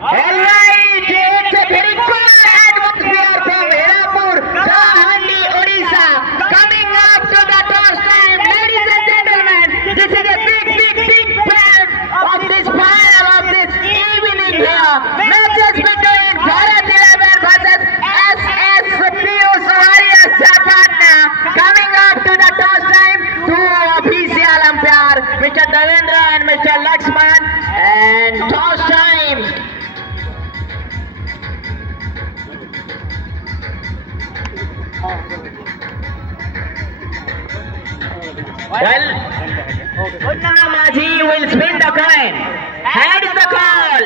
Alright, it's a very cool atmosphere from Hirapur, Kalahandi, Odisha. Coming up to the toss time, ladies and gentlemen, this is a big fan of this final of this evening here. Matches between Bharat 11 versus SS Piyush Waria Sapatna. Coming up to the toss time, two official umpire, Mr. Devendra and Mr. Lakshman, and toss time. Well, Punna Maji will spin the coin. Head is the call.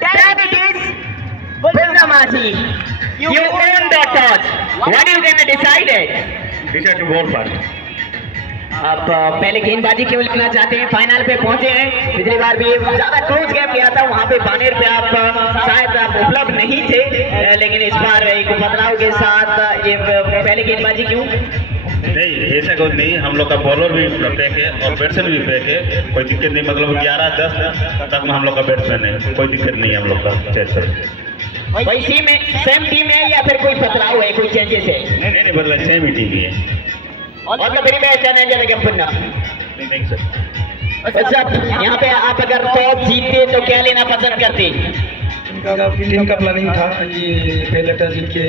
Tag it is Punna Maji. You own the toss. What are you going to decide it? Decide to bowl first. आप पहले गेंदबाजी क्यों लिखना चाहते हैं? फाइनल पे पहुंचे हैं, पिछली बार भी ज्यादा क्लोज गेम किया था, वहां पे बानेर पे आप शायद आप उपलब्ध नहीं थे, लेकिन इस बार एक बदलाव के साथ ये पहले गेंदबाजी क्यों? नहीं, ऐसा कुछ नहीं। हम लोग का बॉलर भी पैक है और बैट्समैन भी पैक है, कोई दिक्कत नहीं। मतलब 11-10 तक में हम लोग का बैट्समैन है, कोई दिक्कत नहीं है हम लोग का चेस। वही सेम टीम है या फिर कोई बदलाव है, कोई चेंजेस है? नहीं बदला, सेम ही टीम ही है। मतलब मेरी मैच है जगह पुन्ना। नहीं सर। अच्छा, यहाँ पे आप अगर टॉस जीतते तो क्या लेना पसंद करते? टीम का प्लानिंग था ये पहले टॉस जीत के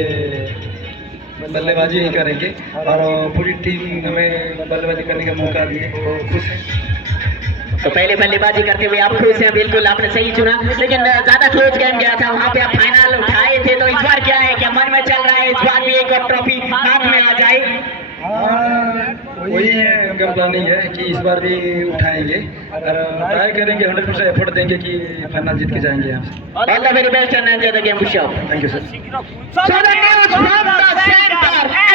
बल्लेबाजी ही करेंगे और पूरी टीम हमें बल्लेबाजी करने का मौका दिए तो खुश है। तो पहले बल्लेबाजी करते हुए आप खुश हैं? बिल्कुल, आपने सही चुना, लेकिन ज्यादा क्लोज गेम गया था, वहाँ पे आप फाइनल उठाए थे, तो इस बार क्या है, क्या मन में चल रहा है इस बार भी एक और ट्रॉफी हाथ में आ जाए? वही है, उनका प्लानिंग है कि इस बार भी उठाएंगे और ट्राई करेंगे, 100% एफर्ट देंगे कि फाइनल जीत के जाएंगे यहाँ से। All the very best and enjoy the game, push up. Thank you sir. So the news from the center.